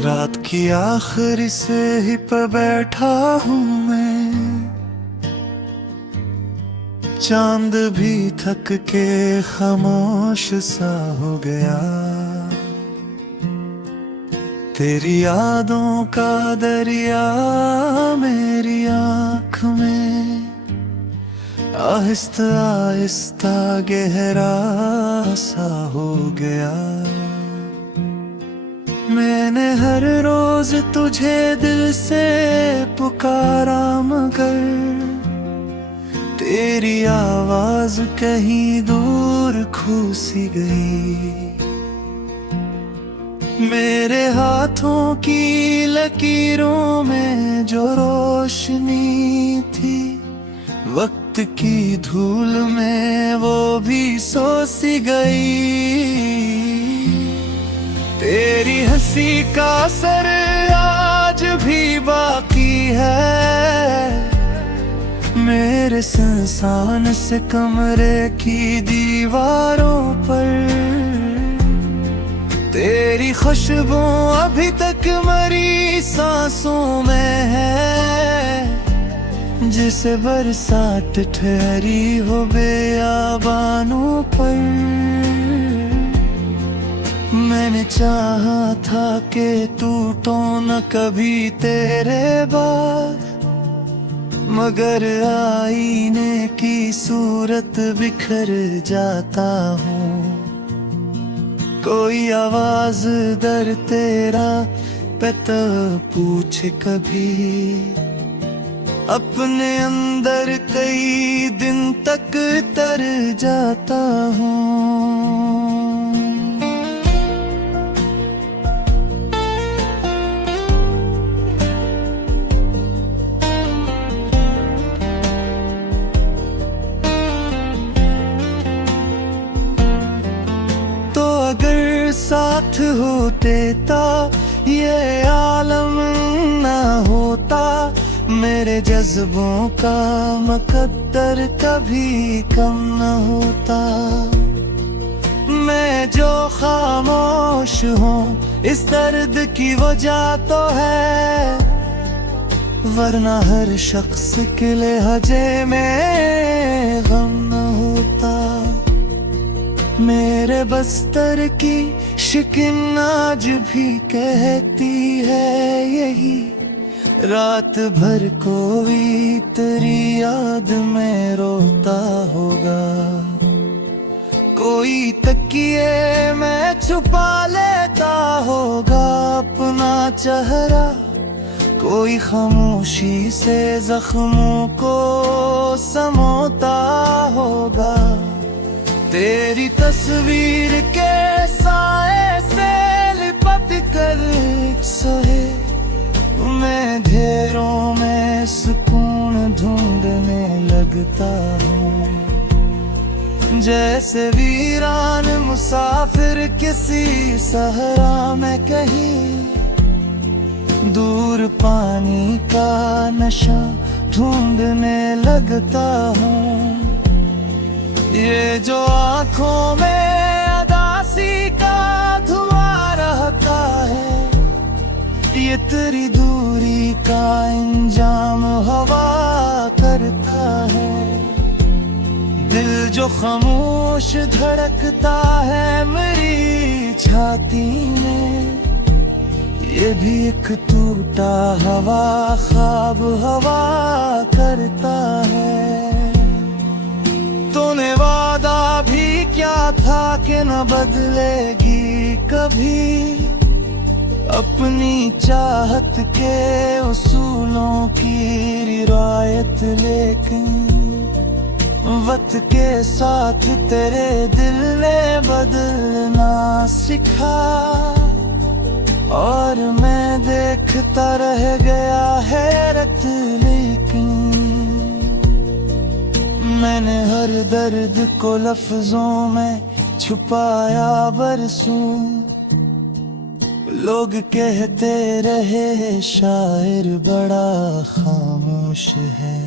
रात की आखिरी ही पे बैठा हूँ मैं, चांद भी थक के खामोश सा हो गया। तेरी यादों का दरिया मेरी आँख में आहिस्ता आहिस्ता गहरा सा हो गया। मैंने हर रोज तुझे दिल से पुकारा, मगर तेरी आवाज कहीं दूर खो सी गई। मेरे हाथों की लकीरों में जो रोशनी थी, वक्त की धूल में वो भी सो सी गई। तेरी हंसी का असर आज भी बाकी है मेरे सुनसान से कमरे की दीवारों पर। तेरी खुशबू अभी तक मरी सांसों में है, जिसे बरसात ठहरी हो बेयाबानों पर। मैंने चाहा था कि टूटो न कभी तेरे बाद, मगर आईने की सूरत बिखर जाता हूँ। कोई आवाज दर तेरा पता पूछे कभी, अपने अंदर कई दिन तक तर जाता हूँ। अगर साथ होते ता ये आलम ना होता, मेरे जज्बों का मुकद्दर कभी कम न होता। मैं जो खामोश हूँ इस दर्द की वजह तो है, वरना हर शख्स के लहजे में गम न होता। मेरे बस्तर की शिकन आज भी कहती है यही, रात भर कोई तेरी याद में रोता होगा। कोई तकिए में छुपा लेता होगा अपना चेहरा, कोई खामोशी से जख्मों को समोता होगा। तेरी तस्वीर के साए से लिपट कर सोए मैं घेरों में सुकून ढूंढने लगता हूँ। जैसे वीरान मुसाफिर किसी सहरा में कहीं, दूर पानी का नशा ढूंढने लगता हूँ। ये जो आँखों में अदासी का धुआं रहता है, ये तेरी दूरी का इंजाम हवा करता है। दिल जो खामोश धड़कता है मेरी छाती में, ये भी एक टूटा हवा ख्वाब हवा करता है। तूने वादा भी क्या था कि न बदलेगी कभी, अपनी चाहत के उसूलों की रिवायत। लेकिन वक्त के साथ तेरे दिल ने बदलना सिखा, और मैं देखता रह गया हैरत। लेकिन मैंने हर दर्द को लफ्जों में छुपाया बरसों। लोग कहते रहे शायर बड़ा खामोश है,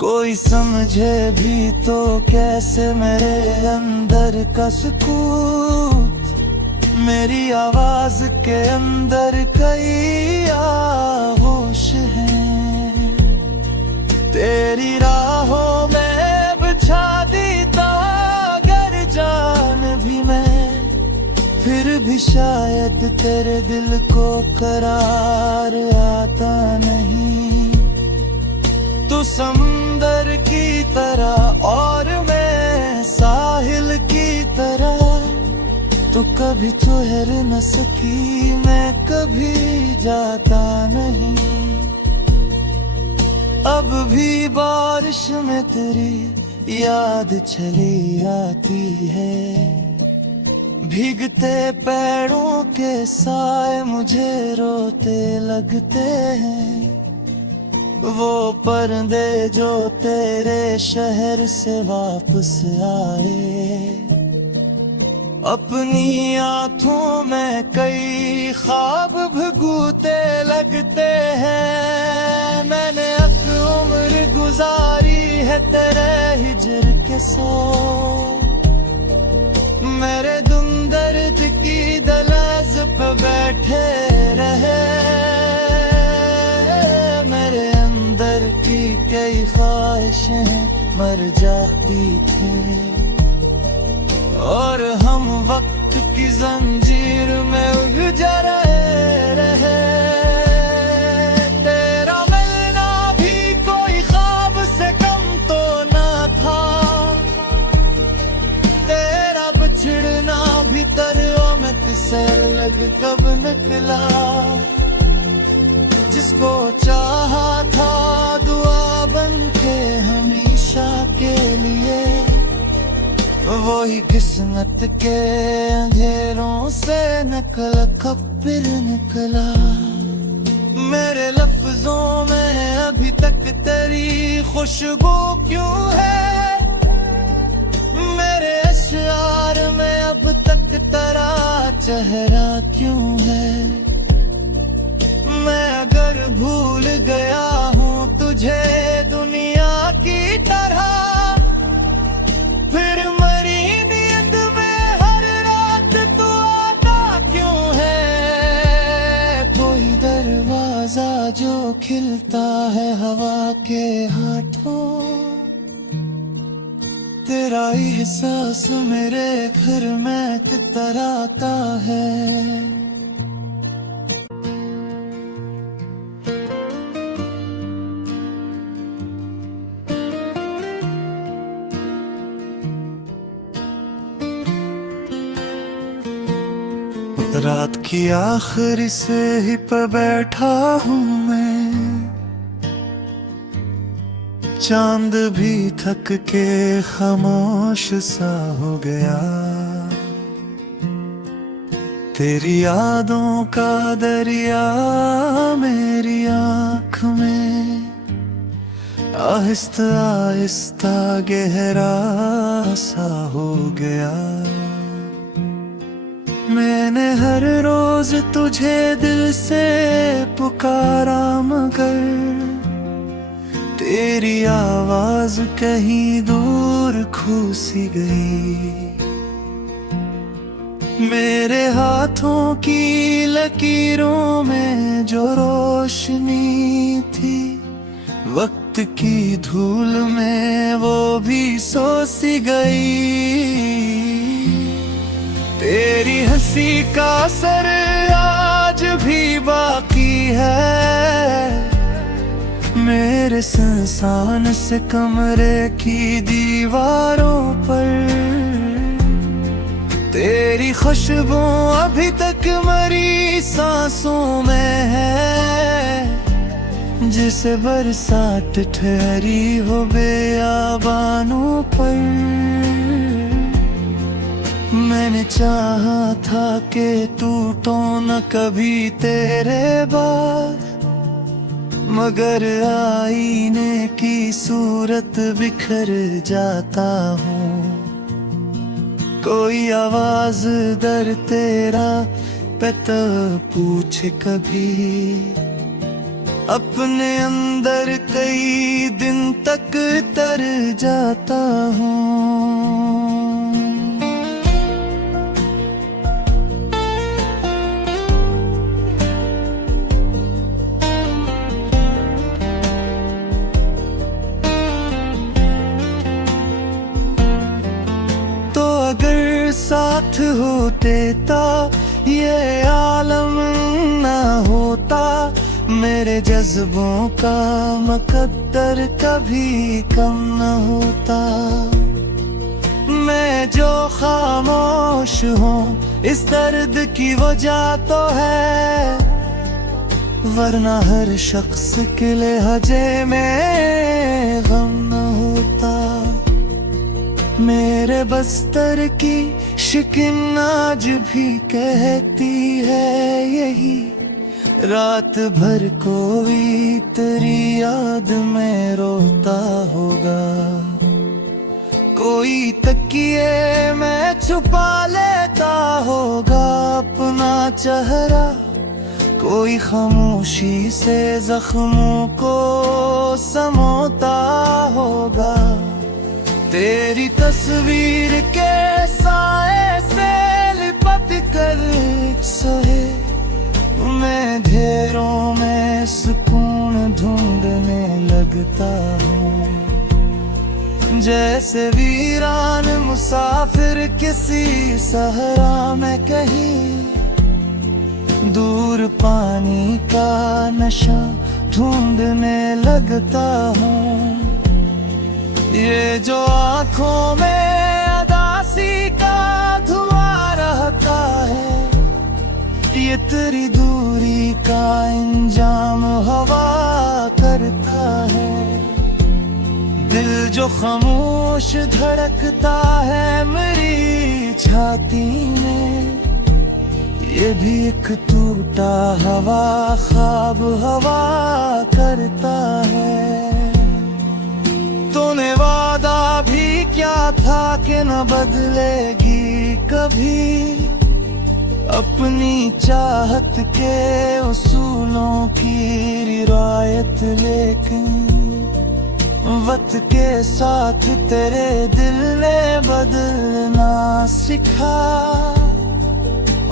कोई समझे भी तो कैसे मेरे अंदर का सुकून। मेरी आवाज के अंदर कई आगोश हैं, तेरी राहों में बिछा दी तागर जान भी मैं, फिर भी शायद तेरे दिल को करार आता नहीं। तू समंदर की तरह और मैं साहिल की तरह, तो कभी ठहर न सकी, मैं कभी जाता नहीं। अब भी बारिश में तेरी याद चली आती है, भीगते पैरों के साए मुझे रोते लगते हैं। वो पर्दे जो तेरे शहर से वापस आए, अपनी आँखों में कई ख्वाब भगूते लगते हैं। मैंने उम्र गुजारी है तेरे हिजर के सो, मेरे दुम दर्द की दलाज पे बैठे रहे। मेरे अंदर की कई ख्वाहिशें मर जाती थी, और हम वक्त की जंजीर में उलझ रहे। तेरा मिलना भी कोई ख्वाब से कम तो ना था, तेरा बिछड़ना भी तरह से लग कब निकला। जिसको चाहा था दुआ बन के हमेशा के लिए, वही किस्मत के अंधेरों से निकल कब फिर निकला। मेरे लफ्जों में अभी तक तेरी खुशबू क्यों है, मेरे अश्यार में अब तक तेरा चेहरा क्यों है। मैं अगर भूल गया हूँ तुझे दुनिया की तरह, फिर मरी नींद में हर रात तू आता क्यों है। कोई दरवाजा जो खिलता है हवा के हाथों, तेरा एहसास मेरे घर में कितराता है। रात की आखिरी से ही पे बैठा हूँ मैं, चांद भी थक के खामोश सा हो गया। तेरी यादों का दरिया मेरी आँख में आहिस्ता आहिस्ता गहरा सा हो गया। मैंने हर रोज तुझे दिल से पुकारा, मगर तेरी आवाज कहीं दूर खो सी गई। मेरे हाथों की लकीरों में जो रोशनी थी, वक्त की धूल में वो भी सो सी गई। तेरी हंसी का असर आज भी बाकी है, मेरे संसान से कमरे की दीवारों पर। तेरी खुशबू अभी तक मरी सांसों में है, जिसे बरसात ठहरी हो बेआबानों पर। मैंने चाहा था कि टूटो न कभी तेरे बाद, मगर आईने की सूरत बिखर जाता हूँ। कोई आवाज दर तेरा पता पूछे कभी, अपने अंदर कई दिन तक तर जाता हूँ। देता ये आलम ना होता, मेरे जज्बों का मुकद्दर कभी कम न होता। मैं जो खामोश हूँ इस दर्द की वजह तो है, वरना हर शख्स के लहजे में गम न होता। मेरे बस्तर की शिकन आज भी कहती है यही, रात भर कोई तेरी याद में रोता होगा। कोई तकिए में छुपा लेता होगा अपना चेहरा, कोई खामोशी से जख्मों को समोता होगा। तेरी तस्वीर के साए से लिपट कर सोए मैं घेरों में सुकून ढूंढने लगता हूँ। जैसे वीरान मुसाफिर किसी सहरा में कहीं, दूर पानी का नशा ढूंढने लगता हूँ। ये जो आँखों में अदासी का धुआं रहता है, ये तेरी दूरी का इंजाम हवा करता है। दिल जो खामोश धड़कता है मेरी छाती में, ये भी एक टूटा हवा ख्वाब हवा करता है। तूने वादा भी क्या था कि न बदलेगी कभी, अपनी चाहत के उसूलों की रिवायत, लेकिन वक्त के साथ तेरे दिल ने बदलना सिखा।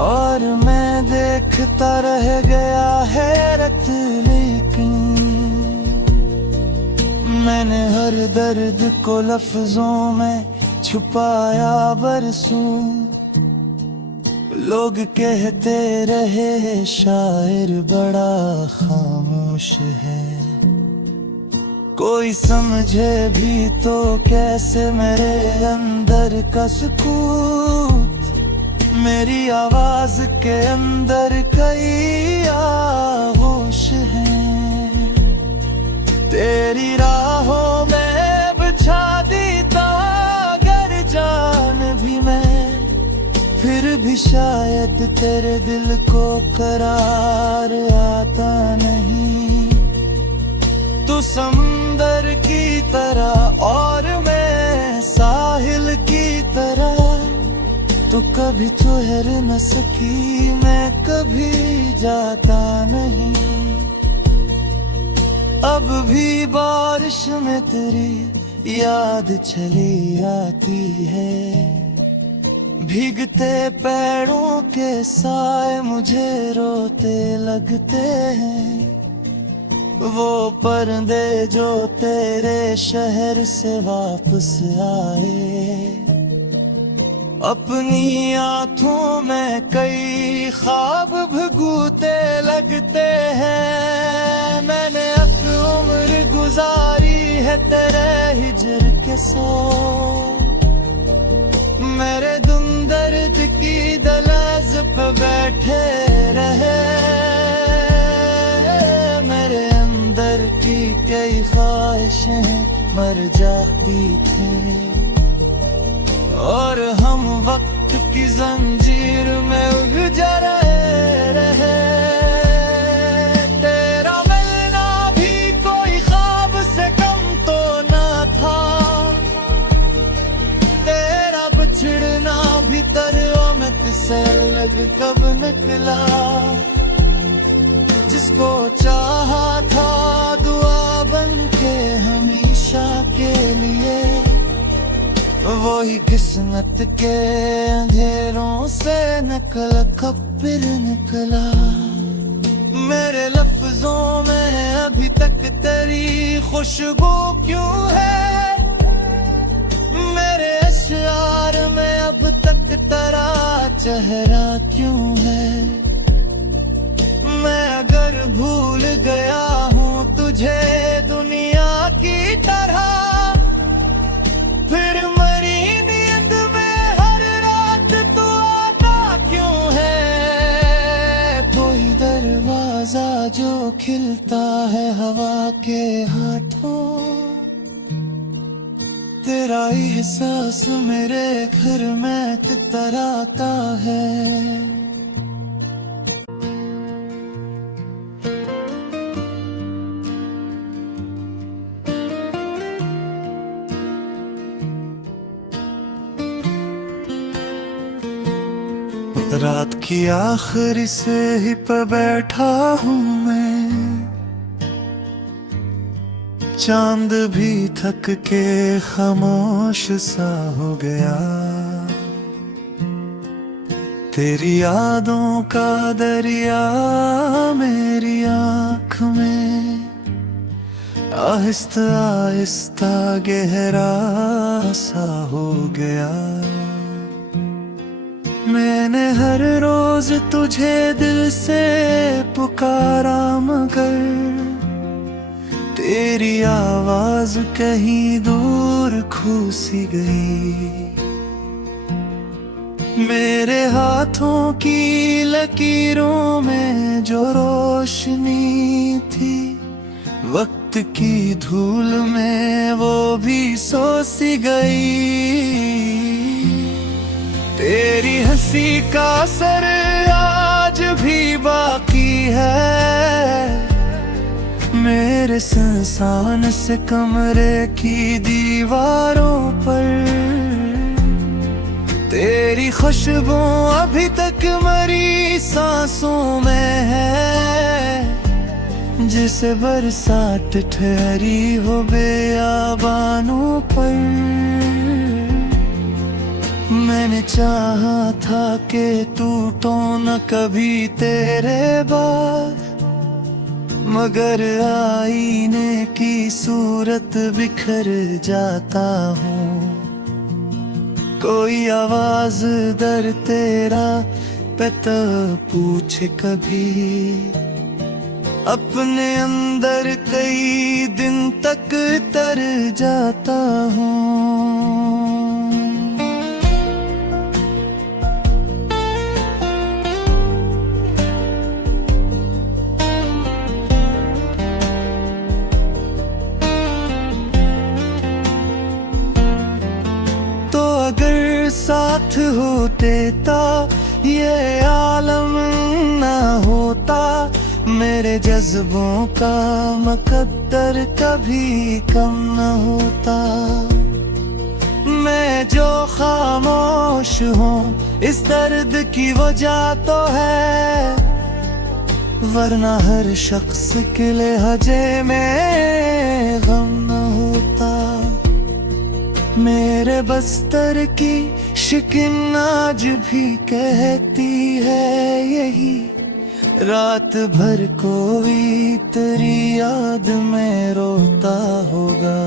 और मैं देखता रह गया हैरत, लेकिन मैंने हर दर्द को लफ्जों में छुपाया बरसों। लोग कहते रहे शायर बड़ा खामोश है, कोई समझे भी तो कैसे मेरे अंदर का सुकूत। मेरी आवाज के अंदर कई आगोश हैं, तेरी राहों में बिछा दी तागर जान भी मैं, फिर भी शायद तेरे दिल को करार आता नहीं। तू समंदर की तरह और मैं साहिल की तरह, तो कभी ठहर न सकी मैं कभी जाता नहीं। अब भी बारिश में तेरी याद चली आती है, भीगते पैरों के साए मुझे रोते लगते हैं। वो पर्दे जो तेरे शहर से वापस आए, अपनी आँखों में कई ख्वाब भगूते लगते हैं। मैंने उम्र गुजारी है तेरे हिजर के सो, मेरे दुम दर्द की दलाज पे बैठे रहे। मेरे अंदर की कई ख्वाहिशें मर जाती थी, और हम वक्त की जंजीर में उलझ रहे। तेरा मिलना भी कोई ख्वाब से कम तो ना था, तेरा बिछड़ना भी तरवमत से अलग कब निकला। जिसको चाहा था दुआ बन के हमेशा के लिए, वही किस्मत के अंधेरों से निकल कब फिर निकला। मेरे लफ्जों में अभी तक तेरी खुशबू क्यों है, मेरे अश्यार में अब तक तेरा चेहरा क्यों है। मैं अगर भूल गया हूँ तुझे दुनिया की तरह, फिर मरी नींद में हर रात तू आता क्यों है। कोई दरवाजा जो खिलता है हवा के हाथों, तेरा एहसास मेरे घर में कितराता है। रात की आखिरी से ही पे बैठा हूँ मैं, चांद भी थक के खामोश सा हो गया। तेरी यादों का दरिया मेरी आँख में आहिस्ता आहिस्ता गहरा सा हो गया। मैंने हर रोज तुझे दिल से पुकारा, मगर तेरी आवाज कहीं दूर खो सी गई। मेरे हाथों की लकीरों में जो रोशनी थी, वक्त की धूल में वो भी सो सी गई। तेरी हंसी का असर आज भी बाकी है मेरे संसान से कमरे की दीवारों पर। तेरी खुशबू अभी तक मरी सांसों में है, जिसे बरसात ठहरी हो बेयाबानों पर। मैंने चाहा था कि टूटो न कभी तेरे बाद, मगर आईने की सूरत बिखर जाता हूँ। कोई आवाज दर तेरा पता पूछे कभी, अपने अंदर कई दिन तक तर जाता हूँ। अगर साथ हो देता ये आलम ना होता, मेरे जज्बों का मुकद्दर कभी कम न होता। मैं जो खामोश हूँ इस दर्द की वजह तो है, वरना हर शख्स के लहजे में गम न होता। मेरे बस्तर की शिकन आज भी कहती है यही, रात भर कोई तेरी याद में रोता होगा।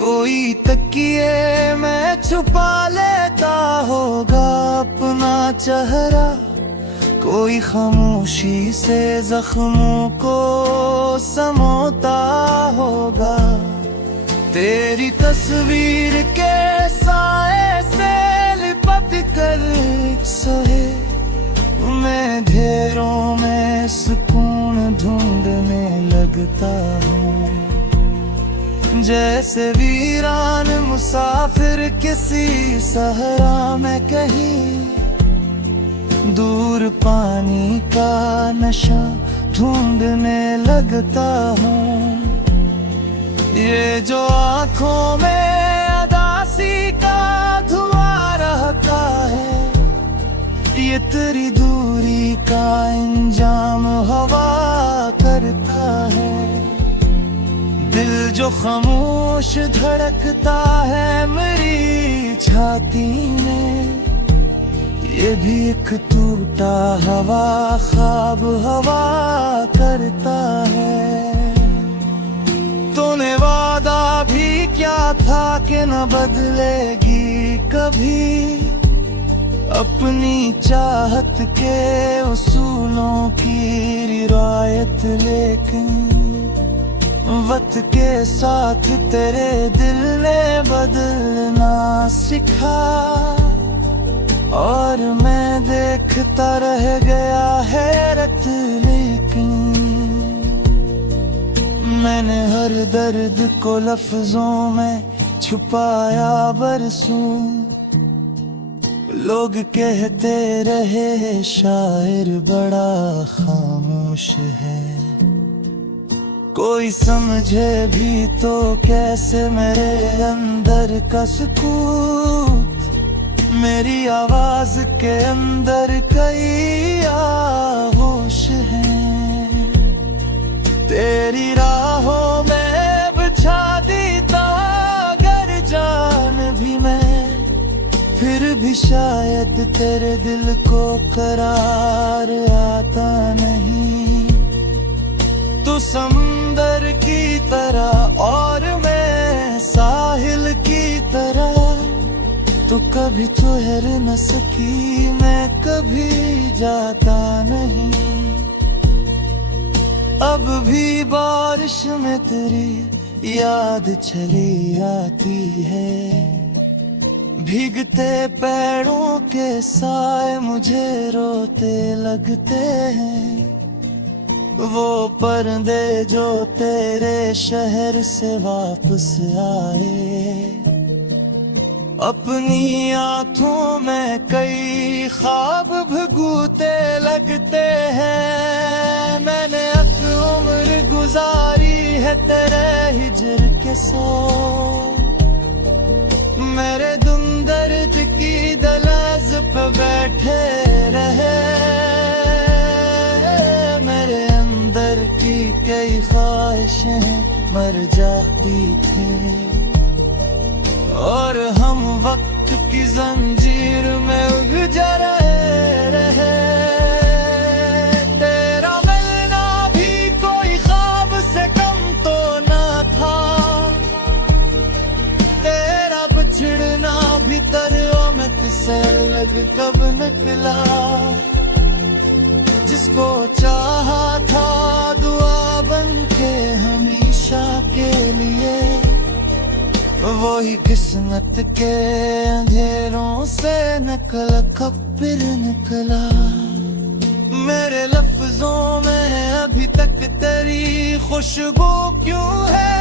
कोई तकिए में छुपा लेता होगा अपना चेहरा, कोई खामोशी से जख्मों को समोता होगा। तेरी तस्वीर के साए से लिपट कर सोए मैं घेरों में सुकून ढूंढने लगता हूँ। जैसे वीरान मुसाफिर किसी सहरा में कहीं, दूर पानी का नशा ढूंढने लगता हूँ। ये जो आँखों में अदासी का धुआं रहता है, ये तेरी दूरी का इंजाम हवा करता है। दिल जो खामोश धड़कता है मेरी छाती में, ये भी एक टूटा हवा ख्वाब हवा करता है। तूने वादा भी क्या था कि न बदलेगी कभी, अपनी चाहत के उसूलों की रिवायत, लेकिन वक्त के साथ तेरे दिल ने बदलना सिखा। और मैं देखता रह गया हैरत, लेकिन मैंने हर दर्द को लफ्जों में छुपाया बरसों। लोग कहते रहे शायर बड़ा खामोश है, कोई समझे भी तो कैसे मेरे अंदर का सुकून। मेरी आवाज के अंदर कई आगोश हैं, तेरी राहों में बिछा दी तागर जान भी मैं, फिर भी शायद तेरे दिल को करार आता नहीं। तू समंदर की तरह और मैं साहिल की तरह, तू कभी ठहर न सकी, मैं कभी जाता नहीं। अब भी बारिश में तेरी याद चली आती है, भीगते पैरों के साए मुझे रोते लगते हैं। वो पर्दे जो तेरे शहर से वापस आए, अपनी आंखों में कई ख्वाब भगूते लगते हैं। मैंने उम्र गुजारी है तेरे हिजर के सो, मेरे दुम दर्द की दलाज पे बैठे रहे। मेरे अंदर की कई ख्वाहिशें मर जाती थी, और हम वक्त की जंजीर में उलझ रहे। तेरा मिलना भी कोई ख्वाब से कम तो ना था, तेरा बिछड़ना भी तरवमत से लग कब निकला। जिसको चाहा था दुआ बन के हमेशा के लिए, वही किस्मत के अंधेरों से निकल कब फिर निकला। मेरे लफ्जों में अभी तक तेरी खुशबू क्यों है,